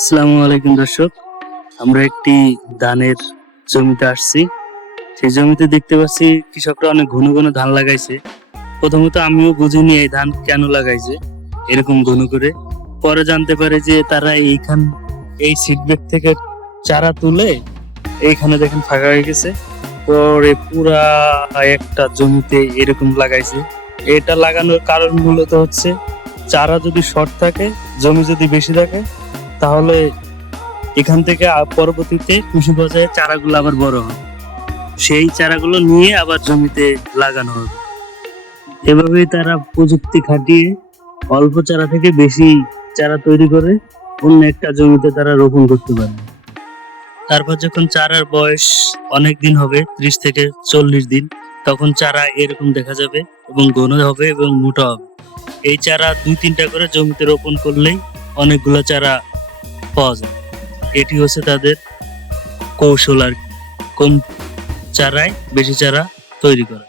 আসসালামু আলাইকুম দর্শক, আমরা একটি ধানের জমিতে আসছি। সেই জমিতে দেখতে পাচ্ছি কৃষকরা অনেক ঘন ঘন ধান লাগাইছে। প্রথমত আমিও বুঝিনি এই ধান কেন লাগাইছে এরকম ঘন করে। পরে জানতে পারে যে তারা এই সিডবেড থেকে চারা তুলে এইখানে দেখেন ফাঁকা হয়ে গেছে, পরে পুরা একটা জমিতে এরকম লাগাইছে। এটা লাগানোর কারণ মূলত হচ্ছে চারা যদি শর্ট থাকে, জমি যদি বেশি থাকে, তাহলে এখান থেকে পরবর্তীতে কৃষি পর্যায়ে চারাগুলো আবার বড় হবে, সেই চারাগুলো নিয়ে আবার জমিতে লাগানো হবে। এভাবেই তারা প্রযুক্তি খাটিয়ে অল্প চারা থেকে বেশি চারা তৈরি করে অন্য একটা জমিতে তারা রোপণ করতে পারে। তারপর যখন চারার বয়স অনেক দিন হবে, 30 থেকে 40 দিন, তখন চারা এরকম দেখা যাবে এবং ঘন হবে এবং মোটা হবে। এই চারা 2-3টা করে জমিতে রোপণ করলেই অনেকগুলো চারা পাওয়া যায়। এটি হচ্ছে তাদের কৌশল, আর কম চারায় বেশি চারা তৈরি করা।